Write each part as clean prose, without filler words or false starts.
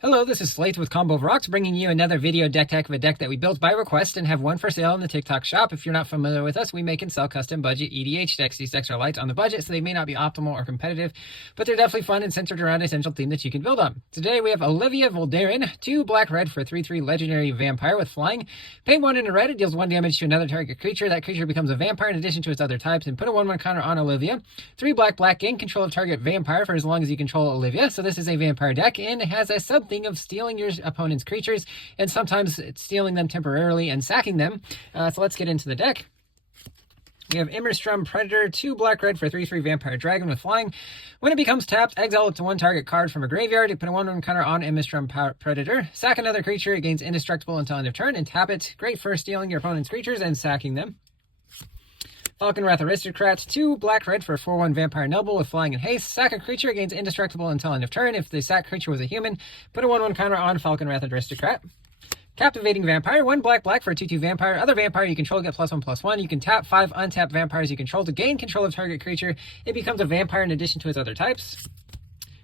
Hello, this is Slate with Combo of Rocks, bringing you another video deck tech of a deck that we built by request and have one for sale in the TikTok shop. If you're not familiar with us, we make and sell custom budget EDH decks. These decks are light on the budget, so they may not be optimal or competitive, but they're definitely fun and centered around an essential theme that you can build on. Today we have Olivia Voldaren, 2 black-red for a 3/3 legendary vampire with flying. Pay 1 in a red, it deals 1 damage to another target creature. That creature becomes a vampire in addition to its other types, and put a 1/1 counter on Olivia. 3 black, gain control of target vampire for as long as you control Olivia. So this is a vampire deck, and it has a something of stealing your opponent's creatures, and sometimes it's stealing them temporarily and sacking them. So let's get into the deck. We have Immerstrom Predator, 2 black-red for a 3/3 vampire dragon with flying. When it becomes tapped, exile up to 1 target card from a graveyard. Put a 1/1 counter on Immerstrom Predator. Sack another creature, it gains indestructible until end of turn, and tap it. Great for stealing your opponent's creatures and sacking them. Falconwrath Aristocrat, 2 black-red for a 4/1 vampire noble with flying and haste. Sack a creature, gains indestructible until end of turn. If the sack creature was a human, put a 1/1 counter on Falconwrath Aristocrat. Captivating Vampire, 1 black for a 2/2 vampire. Other vampire you control get +1/+1. You can tap 5 untapped vampires you control to gain control of target creature. It becomes a vampire in addition to its other types.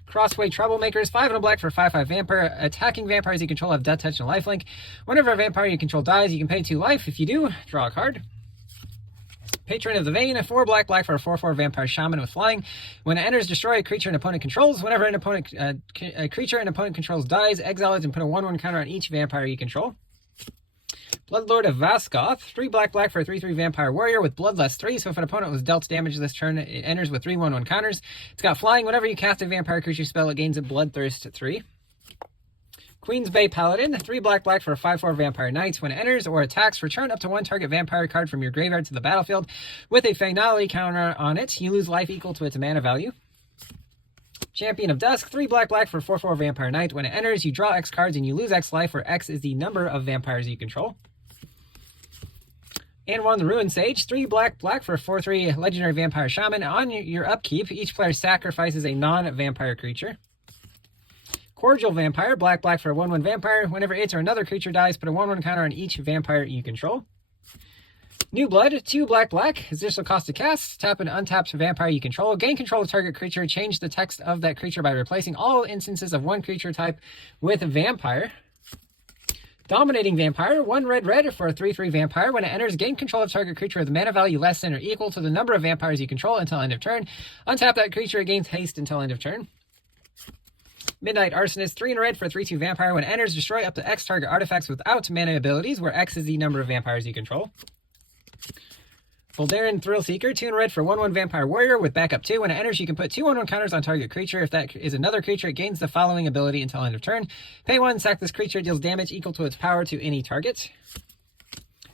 Crossway Troublemakers, 5 and a black for a 5/5 vampire. Attacking vampires you control have Death Touch and Lifelink. Whenever a vampire you control dies, you can pay 2 life. If you do, draw a card. Patron of the Vein, 4 black for a 4/4 vampire shaman with flying. When it enters, destroy a creature an opponent controls. Whenever a creature an opponent controls dies, exile it and put a 1/1 counter on each vampire you control. Bloodlord of Vaskoth, 3 black for a 3/3 vampire warrior with Bloodlust 3, so if an opponent was dealt damage this turn, it enters with 3 1/1 counters. It's got flying. Whenever you cast a vampire creature spell, it gains a Bloodthirst 3. Queen's Bay Paladin, 3 black for a 5/4 vampire knight. When it enters or attacks, return up to 1 target vampire card from your graveyard to the battlefield with a finality counter on it. You lose life equal to its mana value. Champion of Dusk, 3 black for a 4/4 vampire knight. When it enters, you draw X cards and you lose X life, where X is the number of vampires you control. Anwan the Ruin Sage, 3 black for a 4/3 legendary vampire shaman. On your upkeep, each player sacrifices a non-vampire creature. Cordial Vampire, black for a 1/1 vampire. Whenever it or another creature dies, put a 1/1 counter on each vampire you control. New Blood, 2 black. Additional cost to cast. Tap an untapped vampire you control. Gain control of target creature. Change the text of that creature by replacing all instances of one creature type with a vampire. Dominating Vampire, 1 red for a 3/3 vampire. When it enters, gain control of target creature with mana value less than or equal to the number of vampires you control until end of turn. Untap that creature, it gains haste until end of turn. Midnight Arsonist, 3 in red for a 3/2 vampire. When it enters, destroy up to X target artifacts without mana abilities, where X is the number of vampires you control. Voldaren Thrill Seeker, 2 in red for a 1/1 vampire warrior with backup 2. When it enters, you can put 2 1/1 counters on target creature. If that is another creature, it gains the following ability until end of turn. Pay 1, sack this creature, deals damage equal to its power to any target.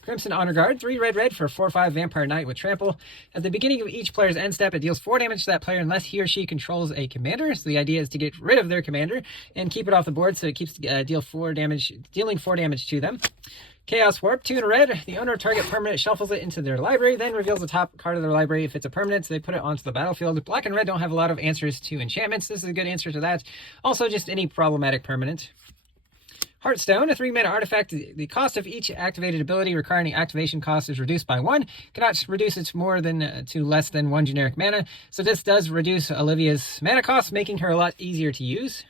Crimson Honor Guard, 3 red for a 4/5 vampire knight with trample. At the beginning of each player's end step, it deals 4 damage to that player unless he or she controls a commander. So the idea is to get rid of their commander and keep it off the board so it keeps dealing 4 damage to them. Chaos Warp, 2 in red. The owner of target permanent shuffles it into their library, then reveals the top card of their library. If it's a permanent, so they put it onto the battlefield. Black and red don't have a lot of answers to enchantments. This is a good answer to that. Also, just any problematic permanent. Heartstone, a 3-mana artifact. The cost of each activated ability requiring activation cost is reduced by 1. Cannot reduce it more than to less than 1 generic mana. So this does reduce Olivia's mana cost, making her a lot easier to use.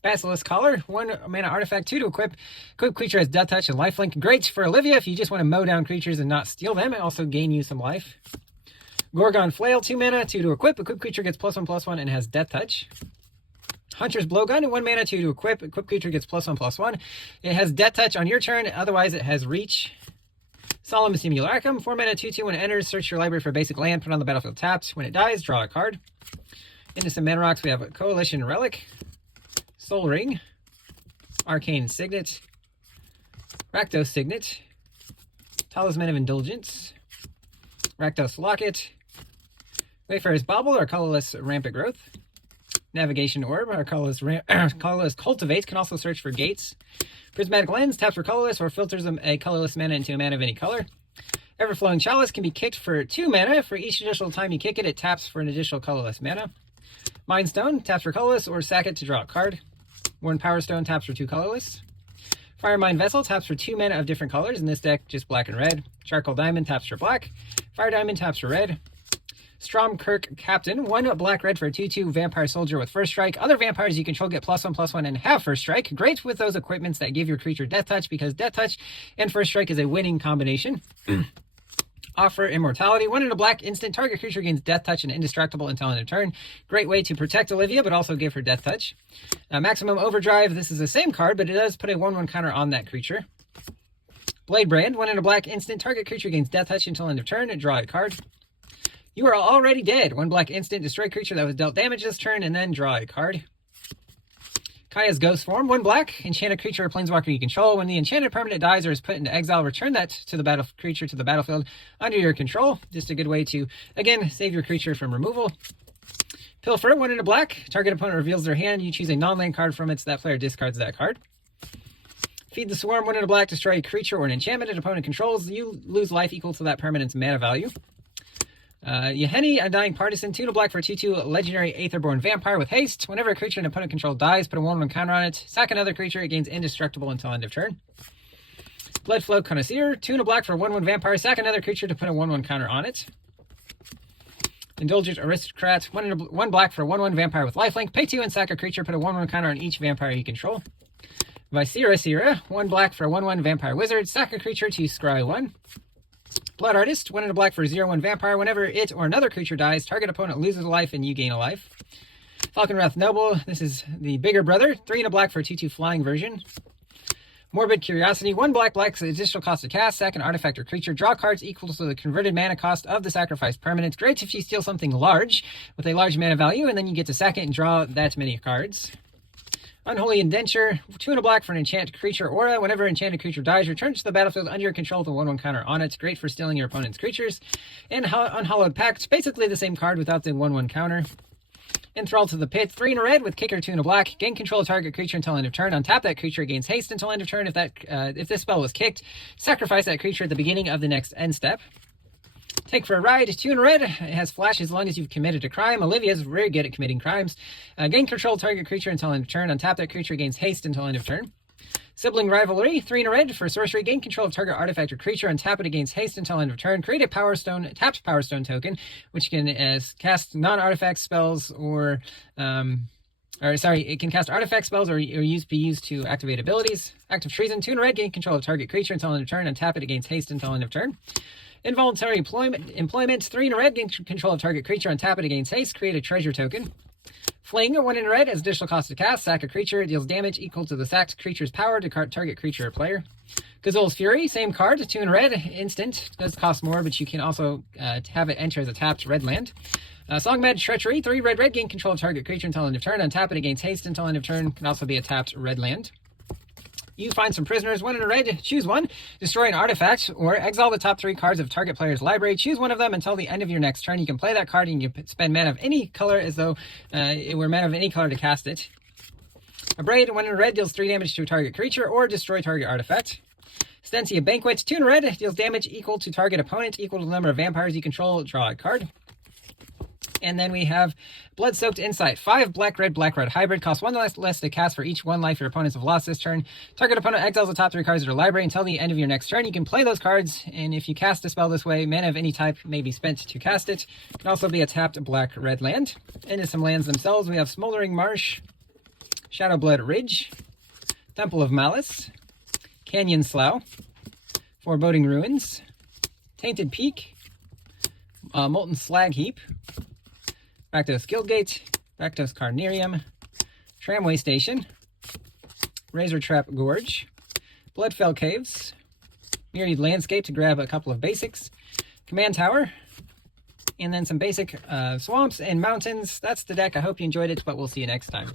Basilisk Collar, 1 mana artifact, 2 to equip. Equip creature has Death Touch and Lifelink. Great for Olivia if you just want to mow down creatures and not steal them, and also gain you some life. Gorgon Flail, 2 mana, 2 to equip. Equip creature gets +1/+1 and has Death Touch. Hunter's Blowgun, 1 mana, 2 to equip. Equip creature gets +1/+1. It has Death Touch on your turn, otherwise it has Reach. Solemn Simulacrum, 4 mana, 2/2. When it enters, search your library for basic land, put on the battlefield tapped. When it dies, draw a card. Into some mana rocks, we have a Coalition Relic, Soul Ring, Arcane Signet, Rakdos Signet, Talisman of Indulgence, Rakdos Locket, Wayfarer's Bauble, or Colorless Rampant Growth, Navigation Orb, or Colorless Cultivate, can also search for gates. Prismatic Lens, taps for colorless or filters a colorless mana into a mana of any color. Everflowing Chalice can be kicked for 2 mana. For each additional time you kick it, it taps for an additional colorless mana. Mind Stone, taps for colorless or sack it to draw a card. Worn Power Stone, taps for 2 colorless. Firemind Vessel, taps for 2 mana of different colors. In this deck, just black and red. Charcoal Diamond, taps for black. Fire Diamond, taps for red. Stromkirk Captain, 1 black-red for a 2/2 vampire soldier with first strike. Other vampires you control get +1/+1 and have first strike. Great with those equipments that give your creature death touch, because death touch and first strike is a winning combination. Offer Immortality, 1 in a black instant. Target creature gains death touch and indestructible until end of turn. Great way to protect Olivia, but also give her death touch. Maximum Overdrive, this is the same card, but it does put a 1/1 counter on that creature. Blade Brand, 1 in a black instant. Target creature gains death touch until end of turn. Draw a card. You are already dead. 1 black instant. Destroy creature that was dealt damage this turn, and then draw a card. Kaya's Ghost Form, 1 black. Enchant a creature or planeswalker you control. When the enchanted permanent dies or is put into exile, return that to the creature to the battlefield under your control. Just a good way to, again, save your creature from removal. Pilfer, 1 in a black. Target opponent reveals their hand. You choose a non-land card from it, so that player discards that card. Feed the Swarm, 1 in a black. Destroy a creature or an enchantment an opponent controls. You lose life equal to that permanent's mana value. Yeheni, Undying Partisan, 2 in a black for a 2/2 legendary Aetherborn vampire with haste. Whenever a creature an opponent control dies, put a 1/1 counter on it. Sack another creature, it gains indestructible until end of turn. Bloodflow Connoisseur, 2 in a black for a 1/1 vampire. Sack another creature to put a 1/1 counter on it. Indulgent Aristocrat, 1 black for a 1/1 vampire with lifelink. Pay 2 and sack a creature, put a 1/1 counter on each vampire you control. Visera, 1 black for a 1/1 vampire wizard. Sack a creature to scry 1. Blood Artist, 1 in a black for a 0/1 vampire. Whenever it or another creature dies, target opponent loses a life and you gain a life. Falconwrath Noble, this is the bigger brother. 3 in a black for a 2/2 flying version. Morbid Curiosity, 1 black, additional cost to cast. Sack an artifact or creature. Draw cards equal to the converted mana cost of the sacrificed permanent. Great if you steal something large with a large mana value, and then you get to sack it and draw that many cards. Unholy Indenture, 2 in a black for an enchanted creature aura. Whenever an enchanted creature dies, return to the battlefield under your control with a 1/1 counter on it. Great for stealing your opponent's creatures. And Unhallowed Pact, basically the same card without the 1/1 counter. Enthralled to the Pit, 3 in a red with kicker, 2 in a black. Gain control of target creature until end of turn. Untap that creature, gains haste until end of turn. If this spell was kicked, sacrifice that creature at the beginning of the next end step. Take for a Ride, 2 in red. It has flash as long as you've committed a crime. Olivia is very good at committing crimes. Gain control of target creature until end of turn. Untap that creature, gains haste until end of turn. Sibling Rivalry, 3 in a red for sorcery. Gain control of target artifact or creature. Untap it, gains haste until end of turn. Create a tapped Power Stone token, which can cast non-artifact spells it can cast artifact spells or be used to activate abilities. Active Treason, 2 in red. Gain control of target creature until end of turn. Untap it, gains haste until end of turn. Involuntary Employment, 3 in a red. Gain control of target creature. Untap it, gains haste. Create a treasure token. Fling, 1 in red, has additional cost to cast. Sack a creature. It deals damage equal to the sacked creature's power to target creature or player. Gazul's Fury, same card, 2 in red, instant. Does cost more, but you can also have it enter as a tapped red land. Songmed Treachery, 3 red, gain control of target creature until end of turn. Untap it, gains haste until end of turn. Can also be a tapped red land. You find some prisoners, 1 in a red, choose 1, destroy an artifact, or exile the top 3 cards of target player's library. Choose 1 of them until the end of your next turn. You can play that card and you can spend mana of any color as though it were mana of any color to cast it. A Braid, 1 in a red, deals 3 damage to a target creature or destroy target artifact. Stensia Banquet, 2 in a red, deals damage equal to target opponent, equal to the number of vampires you control. Draw a card. And then we have Blood-Soaked Insight. 5 black-red hybrid. Costs 1 less to cast for each 1 life your opponents have lost this turn. Target opponent exiles the top 3 cards of their library until the end of your next turn. You can play those cards, and if you cast a spell this way, mana of any type may be spent to cast it. It can also be a tapped black-red land. Into some lands themselves, we have Smoldering Marsh, Shadowblood Ridge, Temple of Malice, Canyon Slough, Foreboding Ruins, Tainted Peak, Molten Slag Heap, Rakdos Guildgate, Rakdos Carnarium, Tramway Station, Razor Trap Gorge, Bloodfell Caves, Myriad Landscape to grab a couple of basics, Command Tower, and then some basic swamps and mountains. That's the deck. I hope you enjoyed it, but we'll see you next time.